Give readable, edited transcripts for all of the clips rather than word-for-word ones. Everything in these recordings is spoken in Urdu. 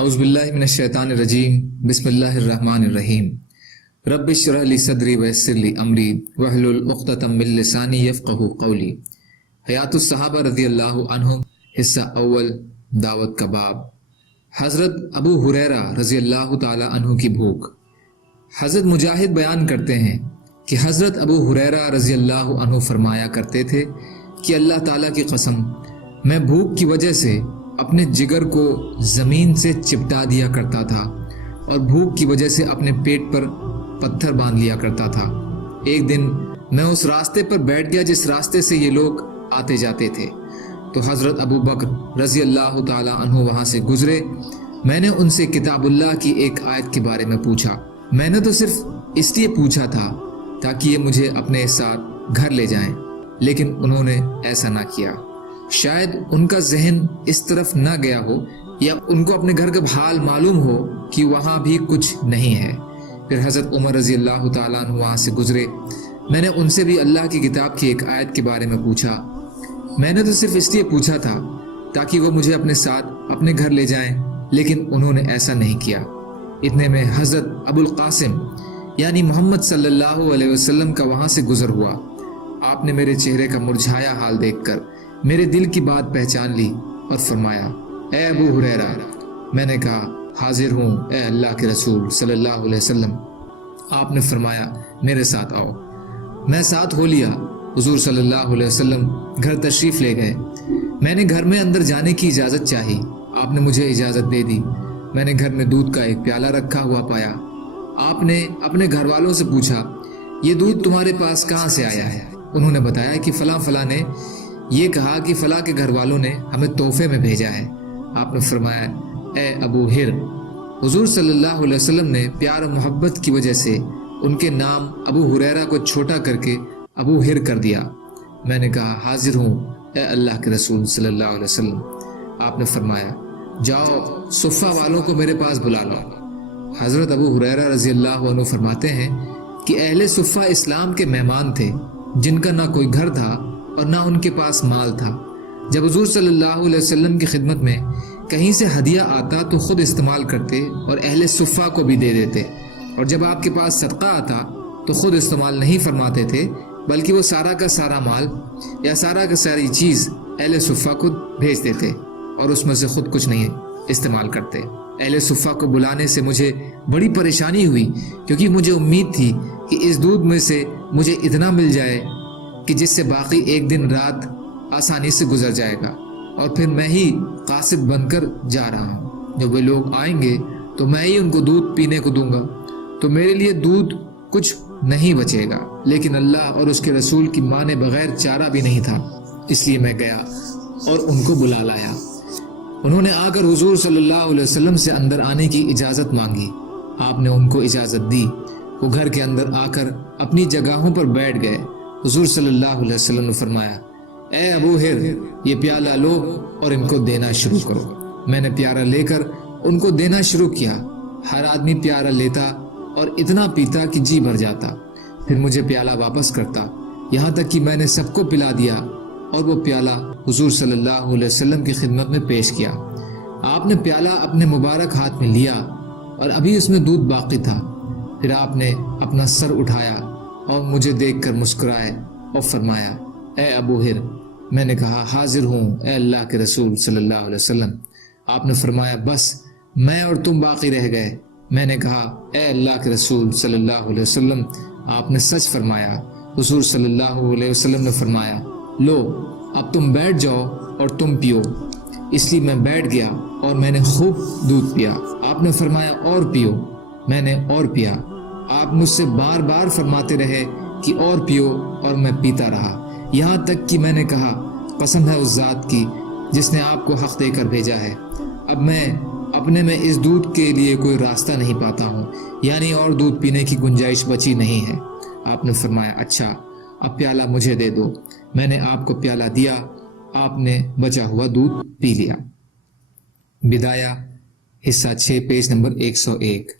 اعوذ باللہ من الشیطان الرجیم بسم اللہ الرحمن الرحیم رب اشرح لی صدری ویسر لی امری واحلل عقدۃ من لسانی یفقہوا قولی۔ حیات الصحابہ رضی اللہ عنہم، حصہ اول، دعوت کا باب۔ حضرت ابو ہریرہ رضی اللہ تعالی عنہ کی بھوک۔ حضرت مجاہد بیان کرتے ہیں کہ حضرت ابو ہریرہ رضی اللہ عنہ فرمایا کرتے تھے کہ اللہ تعالیٰ کی قسم، میں بھوک کی وجہ سے اپنے جگر کو زمین سے چپٹا دیا کرتا تھا اور بھوک کی وجہ سے اپنے پیٹ پر پتھر باندھ لیا کرتا تھا۔ ایک دن میں اس راستے پر بیٹھ گیا جس راستے سے یہ لوگ آتے جاتے تھے، تو حضرت ابو بکر رضی اللہ تعالی عنہ وہاں سے گزرے۔ میں نے ان سے کتاب اللہ کی ایک آیت کے بارے میں پوچھا۔ میں نے تو صرف اس لیے پوچھا تھا تاکہ یہ مجھے اپنے ساتھ گھر لے جائیں، لیکن انہوں نے ایسا نہ کیا۔ شاید ان کا ذہن اس طرف نہ گیا ہو یا ان کو اپنے گھر کا حال معلوم ہو کہ وہاں بھی کچھ نہیں ہے۔ پھر حضرت عمر رضی اللہ تعالیٰ عنہ وہاں سے گزرے۔ میں نے ان سے بھی اللہ کی کتاب کی ایک آیت کے بارے میں پوچھا۔ میں نے تو صرف اس لیے پوچھا تھا تاکہ وہ مجھے اپنے ساتھ اپنے گھر لے جائیں، لیکن انہوں نے ایسا نہیں کیا۔ اتنے میں حضرت ابو القاسم یعنی محمد صلی اللہ علیہ وسلم کا وہاں سے گزر ہوا۔ آپ نے میرے چہرے کا مرجھایا حال دیکھ کر میرے دل کی بات پہچان لی اور فرمایا، اے ابو ہریرہ۔ میں نے کہا، حاضر ہوں اے اللہ کے رسول صلی اللہ علیہ وسلم۔ آپ نے فرمایا، میرے ساتھ آؤ۔ میں ساتھ ہو لیا۔ حضور صلی اللہ علیہ وسلم گھر تشریف لے گئے۔ میں نے گھر میں اندر جانے کی اجازت چاہی۔ آپ نے مجھے اجازت دے دی۔ میں نے گھر میں دودھ کا ایک پیالہ رکھا ہوا پایا۔ آپ نے اپنے گھر والوں سے پوچھا، یہ دودھ تمہارے پاس کہاں سے آیا ہے؟ انہوں نے بتایا کہ فلاں فلاں نے یہ کہا کہ فلاں کے گھر والوں نے ہمیں تحفے میں بھیجا ہے۔ آپ نے فرمایا، اے ابو ہر۔ حضور صلی اللہ علیہ وسلم نے پیار و محبت کی وجہ سے ان کے نام ابو ہریرہ کو چھوٹا کر کے ابو ہر کر دیا۔ میں نے کہا، حاضر ہوں اے اللہ کے رسول صلی اللہ علیہ وسلم۔ آپ نے فرمایا، جاؤ صفہ والوں کو میرے پاس بلا لو۔ حضرت ابو ہریرہ رضی اللہ عنہ فرماتے ہیں کہ اہل صفہ اسلام کے مہمان تھے جن کا نہ کوئی گھر تھا اور نہ ان کے پاس مال تھا۔ جب حضور صلی اللہ علیہ وسلم کی خدمت میں کہیں سے ہدیہ آتا تو خود استعمال کرتے اور اہل صفہ کو بھی دے دیتے، اور جب آپ کے پاس صدقہ آتا تو خود استعمال نہیں فرماتے تھے، بلکہ وہ سارا کا سارا مال یا سارا کا ساری چیز اہل صفہ کو بھیج دیتے اور اس میں سے خود کچھ نہیں استعمال کرتے۔ اہل صفہ کو بلانے سے مجھے بڑی پریشانی ہوئی، کیونکہ مجھے امید تھی کہ اس دودھ میں سے مجھے اتنا مل جائے کہ جس سے باقی ایک دن رات آسانی سے گزر جائے گا، اور پھر میں ہی قاصد بن کر جا رہا ہوں۔ جب وہ لوگ آئیں گے تو میں ہی ان کو دودھ پینے کو دوں گا، تو میرے لیے دودھ کچھ نہیں بچے گا۔ لیکن اللہ اور اس کے رسول کی مانے بغیر چارہ بھی نہیں تھا، اس لیے میں گیا اور ان کو بلا لایا۔ انہوں نے آ کر حضور صلی اللہ علیہ وسلم سے اندر آنے کی اجازت مانگی۔ آپ نے ان کو اجازت دی۔ وہ گھر کے اندر آ کر اپنی جگہوں پر بیٹھ گئے۔ حضور صلی اللہ علیہ وسلم نے فرمایا، اے ابو ہر، یہ پیالہ لو اور ان کو دینا شروع کرو۔ میں نے پیالہ لے کر ان کو دینا شروع کیا۔ ہر آدمی پیالہ لیتا اور اتنا پیتا کہ جی بھر جاتا، پھر مجھے پیالہ واپس کرتا، یہاں تک کہ میں نے سب کو پلا دیا اور وہ پیالہ حضور صلی اللہ علیہ وسلم کی خدمت میں پیش کیا۔ آپ نے پیالہ اپنے مبارک ہاتھ میں لیا اور ابھی اس میں دودھ باقی تھا۔ پھر آپ نے اپنا سر اٹھایا اور مجھے دیکھ کر مسکرائے اور فرمایا، اے ابو ہر۔ میں نے کہا، حاضر ہوں اے اللہ کے رسول صلی اللہ علیہ وسلم۔ آپ نے فرمایا، بس میں اور تم باقی رہ گئے۔ میں نے کہا، اے اللہ کے رسول صلی اللہ علیہ وسلم، آپ نے سچ فرمایا۔ حضور صلی اللہ علیہ وسلم نے فرمایا، لو اب تم بیٹھ جاؤ اور تم پیو۔ اس لیے میں بیٹھ گیا اور میں نے خوب دودھ پیا۔ آپ نے فرمایا، اور پیو۔ میں نے اور پیا۔ آپ مجھ سے بار بار فرماتے رہے کہ اور پیو، اور میں پیتا رہا، یہاں تک کہ میں نے کہا، قسم ہے اس ذات کی جس نے آپ کو حق دے کر بھیجا ہے، اب میں اپنے میں اس دودھ کے لیے کوئی راستہ نہیں پاتا ہوں، یعنی اور دودھ پینے کی گنجائش بچی نہیں ہے۔ آپ نے فرمایا، اچھا اب پیالہ مجھے دے دو۔ میں نے آپ کو پیالہ دیا۔ آپ نے بچا ہوا دودھ پی لیا۔ بدایہ حصہ 6 پیج نمبر 101۔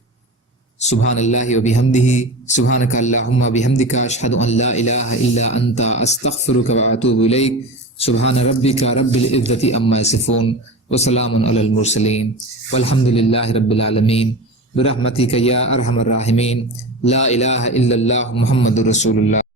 سبحان اللہ و بحمدہ، سبحانک اللہم و بحمدک، اشہد ان لا الہ الا انت، استغفرک و اتوب الیک۔ سبحان ربک رب العزۃ عما یصفون وسلام علی المرسلین والحمد للہ رب العالمین برحمتک یا ارحم الراحمین لا الہ الا اللہ محمد رسول اللہ.